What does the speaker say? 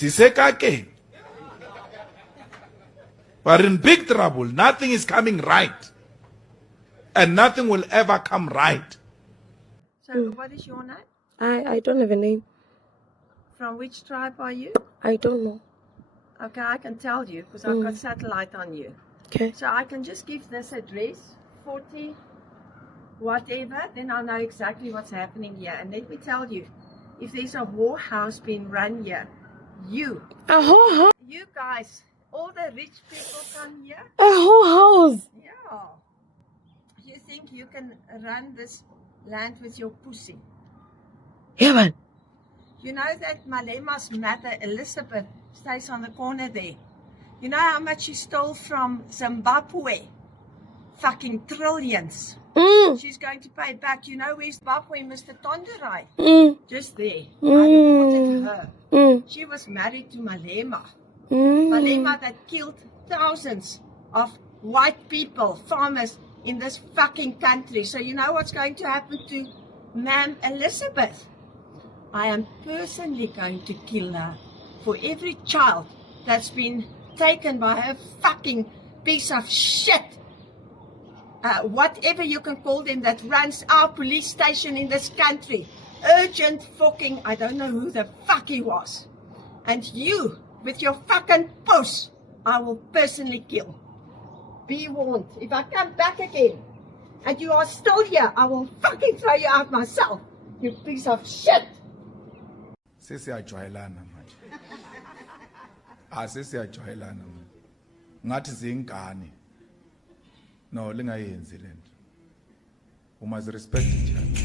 Sisekake. But in big trouble, nothing is coming right. And nothing will ever come right. So what is your name? I don't have a name. From which tribe are you? I don't know. Okay, I can tell you because I've got satellite on you. Okay. So I can just give this address, 40 whatever, then I'll know exactly what's happening here. And let me tell you, if there's a whorehouse being run here, you guys, all the rich people come here. A whole house. Yeah. You think you can run this land with your pussy? Yeah, man. You know that Malema's mother, Elizabeth, stays on the corner there. You know how much she stole from Zimbabwe? Fucking trillions. She's going to pay back. You know where's Zimbabwe, Mr. Tonderai? Just there. I reported her. She was married to Malema. Malema that killed thousands of white people, farmers in this fucking country. So you know what's going to happen to Ma'am Elizabeth? I am personally going to kill her for every child that's been taken by her fucking piece of shit. Whatever you can call them, that runs our police station in this country. Urgent fucking, I don't know who the fuck he was. And you, with your fucking puss, I will personally kill. Be warned. If I come back again and you are still here, I will fucking throw you out myself. You piece of shit. Sesiyajwayelana manje. Sesiyajwayelana manje. Ngathi zingane. No, lingayenzi lento. We must respect each other.